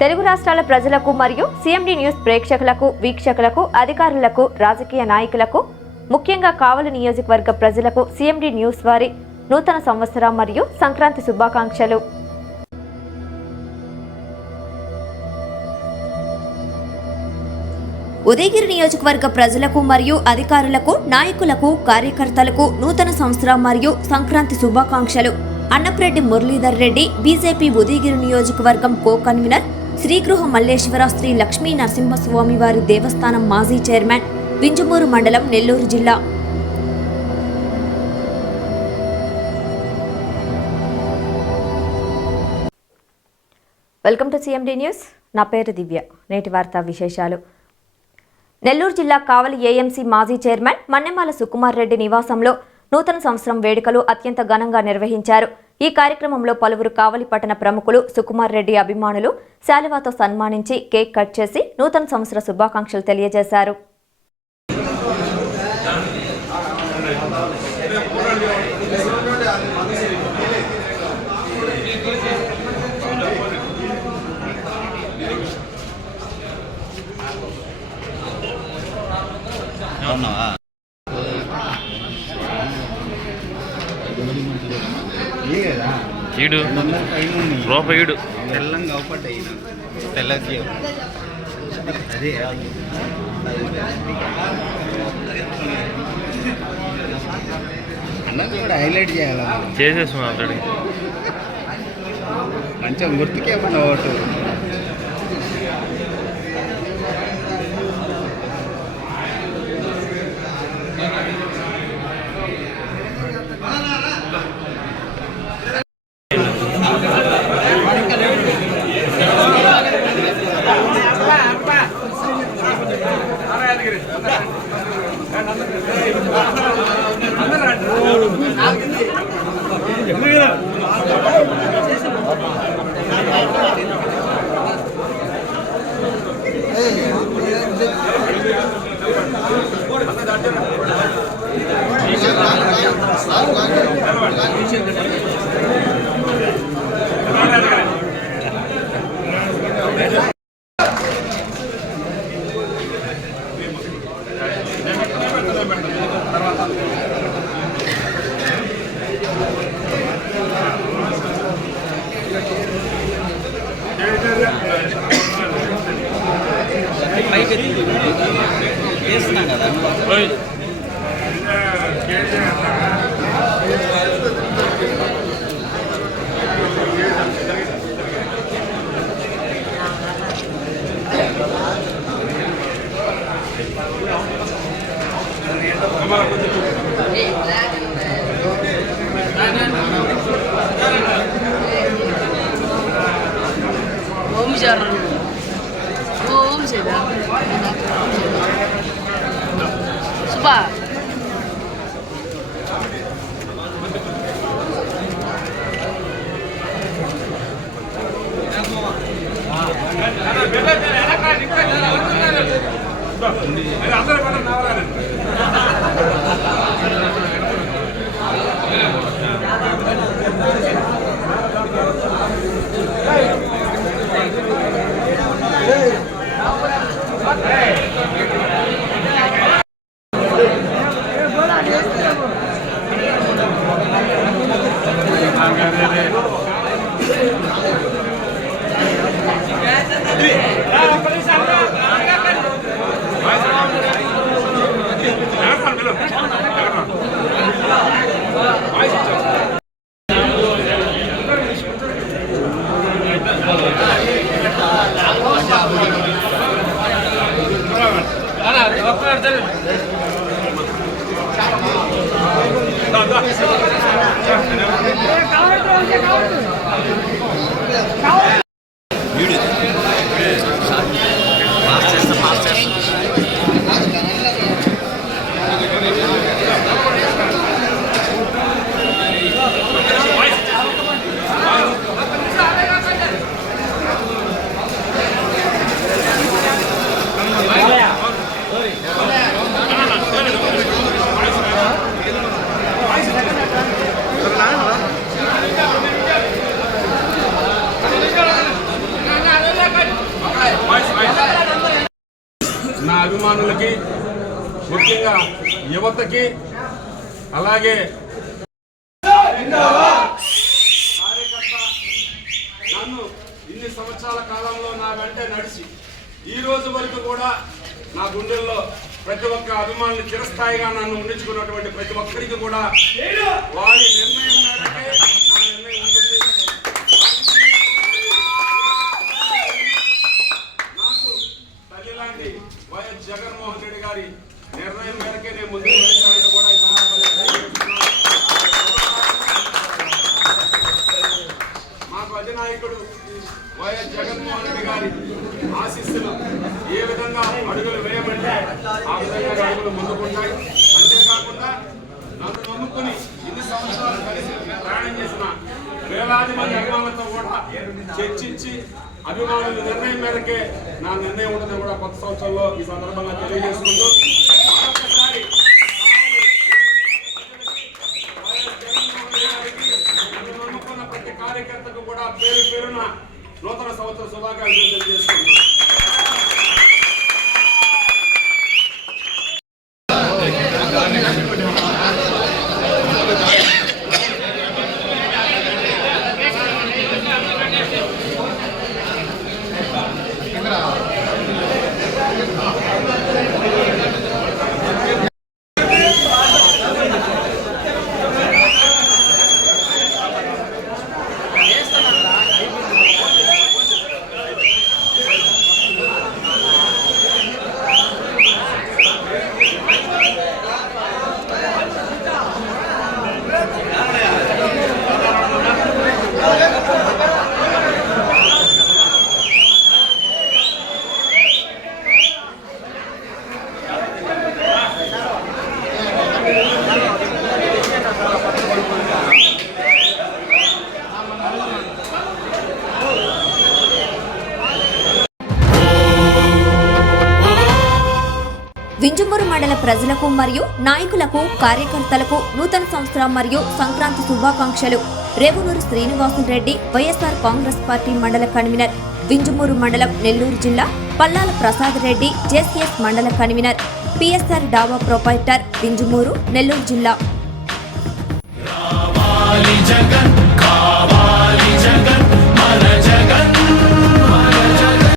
తెలుగు రాష్ట్రాల ప్రజలకు మరియు సిఎండి న్యూస్ ప్రేక్షకులకు, వీక్షకులకు, అధికారులకు, రాజకీయ నాయకులకు, ముఖ్యంగా కావలి నియోజకవర్గ ప్రజలకు సిఎండి న్యూస్ వారి నూతన సంవత్సరం మరియు సంక్రాంతి శుభాకాంక్షలు. ఉదయగిరి నియోజకవర్గ ప్రజలకు మరియు అధికారులకు, నాయకులకు, కార్యకర్తలకు నూతన సంవత్సరం మరియు సంక్రాంతి శుభాకాంక్షలు. అన్నప్రెడ్డి మురళీధర్ రెడ్డి, బీజేపీ ఉదయగిరి నియోజకవర్గం కో కన్వీనర్, శ్రీగృహ మల్లేశ్వర శ్రీ లక్ష్మీ నరసింహస్వామి వారి దేవస్థానం మాజీ చైర్మన్, వింజమూరు మండలం, నెల్లూరు జిల్లా. Welcome to CMD news. నా పేరు దివ్య. నేటి వార్తా విశేషాలు. నెల్లూరు జిల్లా కావలి ఏఎంసీ మాజీ చైర్మన్ మన్నెమాల సుకుమార్ రెడ్డి నివాసంలో నూతన సంవత్సరం వేడుకలు అత్యంత ఘనంగా నిర్వహించారు. ఈ కార్యక్రమంలో పలువురు కావలి పట్టణ ప్రముఖులు, సుకుమార్ రెడ్డి అభిమానులు శాలువాతో సన్మానించి కేక్ కట్ చేసి నూతన సంవత్సర శుభాకాంక్షలు తెలియజేశారు. ఈడు రూపాయిడు తెల్లంగా అవుపడ్డాయి తెల్లకి అదే అన్నది కూడా హైలైట్ చేయాలి. చేసేసాం ఆల్రెడీ. కొంచెం గుర్తుకేమన్నా ఓటు చేస్తున్నాం కదా. సుబ్బా అభిమానులకి, ముఖ్యంగా యువతకి, అలాగే నన్ను ఇన్ని సంవత్సరాల కాలంలో నా వెంట నడిచి ఈ రోజు వరకు కూడా నా గుండెల్లో ప్రతి ఒక్క అభిమానులు చిరస్థాయిగా నన్ను ఉండించుకున్నటువంటి ప్రతి ఒక్కరికి కూడా వారి నిర్ణయం మేరకే నా నిర్ణయం ఉంటుంది. నాకు తల్లి లాంటి వైఎస్ జగన్మోహన్ రెడ్డి గారి నిర్ణయం మేరకే నేను ముందుకు వెళ్తానని కూడా ఈ సందర్భంగా మాకు అధినాయకుడు వైఎస్ జగన్మోహన్ రెడ్డి గారి ఆశీస్సులు ఏ విధంగా అడుగులు వేయమంటే ఆ విధంగా అడుగులు ముందుకుంటాయి. అంతేకాకుండా నన్ను నమ్ముకుని ఇన్ని సంవత్సరాలు కలిసి ప్రయాణం చేసిన వేలాది మంది అభిమానులతో కూడా చర్చించి అభిమానుల నిర్ణయం మేరకే నా నిర్ణయం ఉంటుందని కూడా కొత్త సంవత్సరంలో ఈ సందర్భంగా తెలియజేసుకుంటూ మరొకసారి నమ్ముకున్న ప్రతి కార్యకర్తకు కూడా పేరు పేరున నూతన సంవత్సర శుభాకాంక్షలు తెలియజేస్తున్నాను. వింజమూరు మండల ప్రజలకు మరియు నాయకులకు, కార్యకర్తలకు నూతన సంవత్సరం మరియు సంక్రాంతి శుభాకాంక్షలు. రేవునూరు శ్రీనివాసులు రెడ్డి, వైఎస్ఆర్ కాంగ్రెస్ పార్టీ మండల కన్వీనర్, వింజమూరు మండలం, నెల్లూరు జిల్లా. పల్లాల ప్రసాద్ రెడ్డి, జేసీఎస్ మండల కన్వీనర్, పిఎస్ఆర్ డాబా ప్రొపైటర్, వింజమూరు, నెల్లూరు జిల్లా. కావాలి జగన్, కావాలి జగన్.